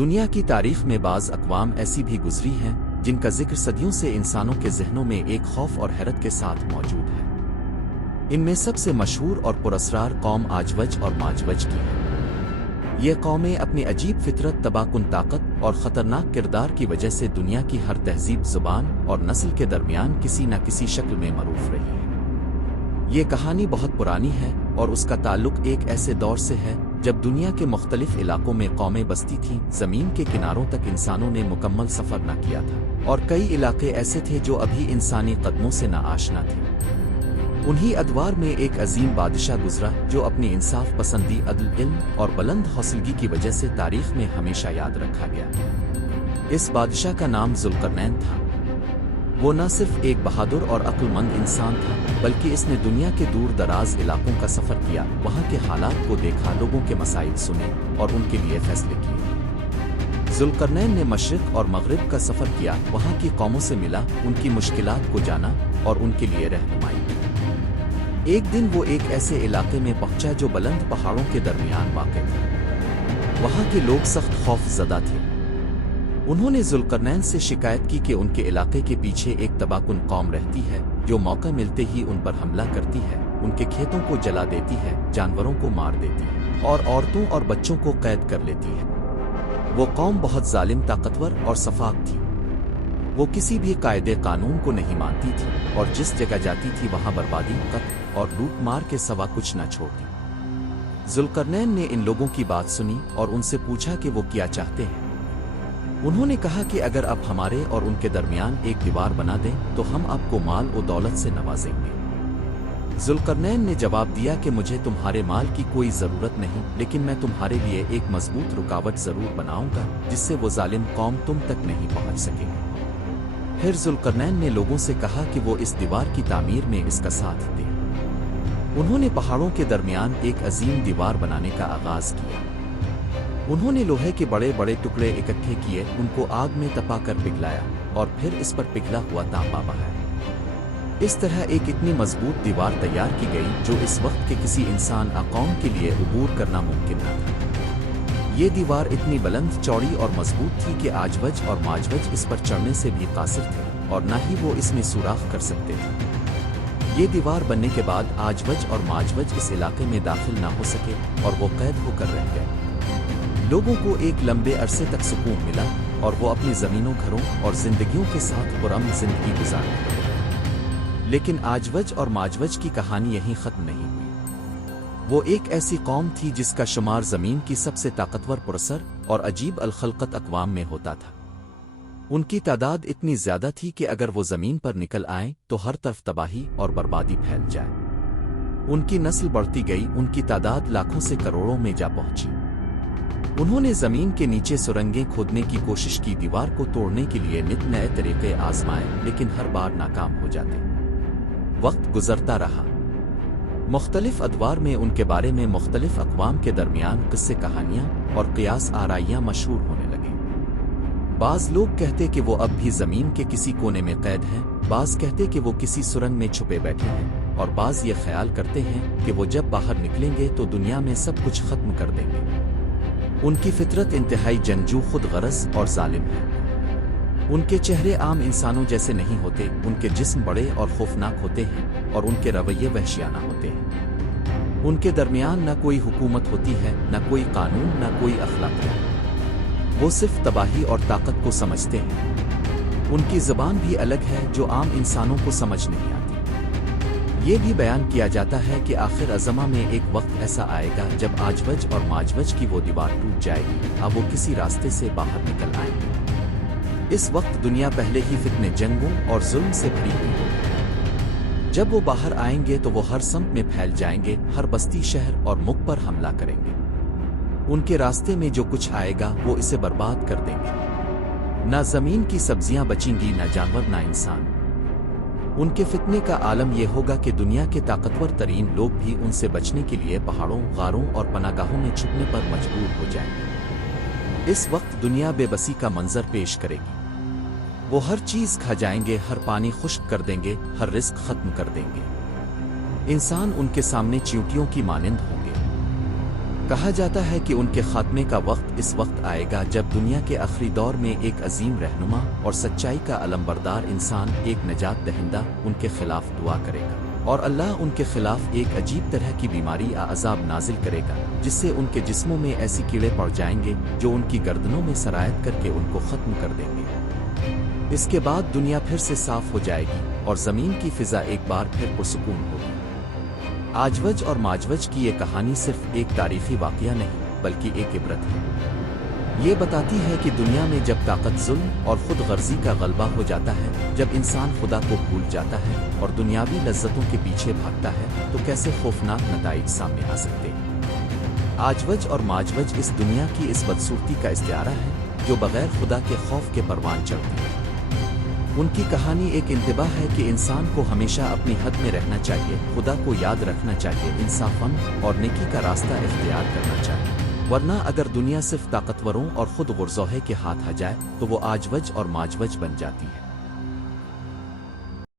دنیا کی تاریخ میں بعض اقوام ایسی بھی گزری ہیں جن کا ذکر صدیوں سے انسانوں کے ذہنوں میں ایک خوف اور حیرت کے ساتھ موجود ہے۔ ان میں سب سے مشہور اور پراسرار قوم آجوج اور ماجوج کی ہے۔ یہ قومیں اپنی عجیب فطرت، تباہ کن طاقت اور خطرناک کردار کی وجہ سے دنیا کی ہر تہذیب، زبان اور نسل کے درمیان کسی نہ کسی شکل میں معروف رہی ہے۔ یہ کہانی بہت پرانی ہے اور اس کا تعلق ایک ایسے دور سے ہے جب دنیا کے مختلف علاقوں میں قومیں بستی تھیں، زمین کے کناروں تک انسانوں نے مکمل سفر نہ کیا تھا، اور کئی علاقے ایسے تھے جو ابھی انسانی قدموں سے ناآشنا تھے۔ انہی ادوار میں ایک عظیم بادشاہ گزرا جو اپنی انصاف پسندی، عدل، علم اور بلند حوصلگی کی وجہ سے تاریخ میں ہمیشہ یاد رکھا گیا۔ اس بادشاہ کا نام ذوالقرنین تھا۔ وہ نہ صرف ایک بہادر اور عقل مند انسان تھا بلکہ اس نے دنیا کے دور دراز علاقوں کا سفر کیا، وہاں کے حالات کو دیکھا، لوگوں کے مسائل سنے اور ان کے لیے فیصلے کیے۔ ذوالقرنین نے مشرق اور مغرب کا سفر کیا، وہاں کی قوموں سے ملا، ان کی مشکلات کو جانا اور ان کے لیے رہنمائی کی۔ ایک دن وہ ایک ایسے علاقے میں پہنچا جو بلند پہاڑوں کے درمیان واقع تھا۔ وہاں کے لوگ سخت خوف زدہ تھے۔ انہوں نے ذوالقرنین سے شکایت کی کہ ان کے علاقے کے پیچھے ایک تباہ کن قوم رہتی ہے جو موقع ملتے ہی ان پر حملہ کرتی ہے، ان کے کھیتوں کو جلا دیتی ہے، جانوروں کو مار دیتی ہے اور عورتوں اور بچوں کو قید کر لیتی ہے۔ وہ قوم بہت ظالم، طاقتور اور سفاک تھی۔ وہ کسی بھی قاعدے قانون کو نہیں مانتی تھی اور جس جگہ جاتی تھی وہاں بربادی، قتل اور لوٹ مار کے سوا کچھ نہ چھوڑتی۔ ذوالقرنین نے ان لوگوں کی بات سنی اور ان سے پوچھا کہ وہ کیا چاہتے ہیں۔ انہوں نے کہا کہ اگر آپ ہمارے اور ان کے درمیان ایک دیوار بنا دیں تو ہم آپ کو مال و دولت سے نوازیں گے۔ ذوالقرنین نے جواب دیا کہ مجھے تمہارے مال کی کوئی ضرورت نہیں، لیکن میں تمہارے لیے ایک مضبوط رکاوٹ ضرور بناؤں گا جس سے وہ ظالم قوم تم تک نہیں پہنچ سکے گی۔ پھر ذوالقرنین نے لوگوں سے کہا کہ وہ اس دیوار کی تعمیر میں اس کا ساتھ دیں۔ انہوں نے پہاڑوں کے درمیان ایک عظیم دیوار بنانے کا آغاز کیا۔ انہوں نے لوہے کے بڑے بڑے ٹکڑے اکٹھے کیے، ان کو آگ میں تپا کر پگھلایا اور پھر اس پر پگھلا ہوا تانبا بہایا۔ اس طرح ایک اتنی مضبوط دیوار تیار کی گئی جو اس وقت کے کسی انسان قوم کے لیے عبور کرنا ممکن نہ تھا۔ یہ دیوار اتنی بلند، چوڑی اور مضبوط تھی کہ آجوج اور ماجوج اس پر چڑھنے سے بھی قاصر تھے اور نہ ہی وہ اس میں سوراخ کر سکتے تھے۔ یہ دیوار بننے کے بعد آجوج اور ماجوج اس علاقے میں داخل نہ ہو سکے اور وہ قید ہو کر رہ گئے۔ لوگوں کو ایک لمبے عرصے تک سکون ملا اور وہ اپنی زمینوں، گھروں اور زندگیوں کے ساتھ پرامن زندگی گزارنے لگے۔ لیکن آجوج اور ماجوج کی کہانی یہیں ختم نہیں ہوئی۔ وہ ایک ایسی قوم تھی جس کا شمار زمین کی سب سے طاقتور، پراسر اور عجیب الخلقت اقوام میں ہوتا تھا۔ ان کی تعداد اتنی زیادہ تھی کہ اگر وہ زمین پر نکل آئیں تو ہر طرف تباہی اور بربادی پھیل جائے۔ ان کی نسل بڑھتی گئی، ان کی تعداد لاکھوں سے کروڑوں میں جا پہنچی۔ انہوں نے زمین کے نیچے سرنگیں کھودنے کی کوشش کی، دیوار کو توڑنے کے لیے نت نئے طریقے آزمائے، لیکن ہر بار ناکام ہو جاتے۔ وقت گزرتا رہا۔ مختلف ادوار میں ان کے بارے میں مختلف اقوام کے درمیان قصے، کہانیاں اور قیاس آرائیاں مشہور ہونے لگیں۔ بعض لوگ کہتے کہ وہ اب بھی زمین کے کسی کونے میں قید ہیں، بعض کہتے کہ وہ کسی سرنگ میں چھپے بیٹھے ہیں، اور بعض یہ خیال کرتے ہیں کہ وہ جب باہر نکلیں گے تو دنیا میں سب کچھ ختم کر دیں گے۔ ان کی فطرت انتہائی جنگجو، خود غرض اور ظالم ہے۔ ان کے چہرے عام انسانوں جیسے نہیں ہوتے، ان کے جسم بڑے اور خوفناک ہوتے ہیں اور ان کے رویے وحشیانہ ہوتے ہیں۔ ان کے درمیان نہ کوئی حکومت ہوتی ہے، نہ کوئی قانون، نہ کوئی اخلاق ہے۔ وہ صرف تباہی اور طاقت کو سمجھتے ہیں۔ ان کی زبان بھی الگ ہے جو عام انسانوں کو سمجھ نہیں آتی۔ یہ بھی بیان کیا جاتا ہے کہ آخر الزماں میں ایک وقت ایسا آئے گا جب آجوج اور ماجوج کی وہ دیوار ٹوٹ جائے گی، اب وہ کسی راستے سے باہر نکل آئیں گے۔ اس وقت دنیا پہلے ہی فتنے، جنگوں اور ظلم سے بھری ہوئی ہوگی۔ جب وہ باہر آئیں گے تو وہ ہر سمت میں پھیل جائیں گے، ہر بستی، شہر اور ملک پر حملہ کریں گے۔ ان کے راستے میں جو کچھ آئے گا وہ اسے برباد کر دیں گے۔ نہ زمین کی سبزیاں بچیں گی، نہ جانور، نہ انسان۔ ان کے فتنے کا عالم یہ ہوگا کہ دنیا کے طاقتور ترین لوگ بھی ان سے بچنے کے لیے پہاڑوں، غاروں اور پناہگاہوں میں چھپنے پر مجبور ہو جائیں گے۔ اس وقت دنیا بے بسی کا منظر پیش کرے گی۔ وہ ہر چیز کھا جائیں گے، ہر پانی خشک کر دیں گے، ہر رزق ختم کر دیں گے۔ انسان ان کے سامنے چیونٹیوں کی مانند ہوں گے۔ کہا جاتا ہے کہ ان کے خاتمے کا وقت اس وقت آئے گا جب دنیا کے آخری دور میں ایک عظیم رہنما اور سچائی کا علمبردار انسان، ایک نجات دہندہ، ان کے خلاف دعا کرے گا، اور اللہ ان کے خلاف ایک عجیب طرح کی بیماری یا عذاب نازل کرے گا، جس سے ان کے جسموں میں ایسی کیڑے پڑ جائیں گے جو ان کی گردنوں میں سرایت کر کے ان کو ختم کر دیں گے۔ اس کے بعد دنیا پھر سے صاف ہو جائے گی اور زمین کی فضا ایک بار پھر پرسکون ہوگی۔ آجوج اور ماجوج کی یہ کہانی صرف ایک تاریخی واقعہ نہیں بلکہ ایک عبرت ہے۔ یہ بتاتی ہے کہ دنیا میں جب طاقت، ظلم اور خود غرضی کا غلبہ ہو جاتا ہے، جب انسان خدا کو بھول جاتا ہے اور دنیاوی لذتوں کے پیچھے بھاگتا ہے، تو کیسے خوفناک نتائج سامنے آ سکتے ہیں۔ آجوج اور ماجوج اس دنیا کی اس بدصورتی کا استعارہ ہے جو بغیر خدا کے خوف کے پروان چڑھتی ہے۔ ان کی کہانی ایک انتباہ ہے کہ انسان کو ہمیشہ اپنی حد میں رہنا چاہیے، خدا کو یاد رکھنا چاہیے، انصاف اور نیکی کا راستہ اختیار کرنا چاہیے، ورنہ اگر دنیا صرف طاقتوروں اور خود غرضوہے کے ہاتھ آ جائے تو وہ آجوج اور ماجوج بن جاتی ہے۔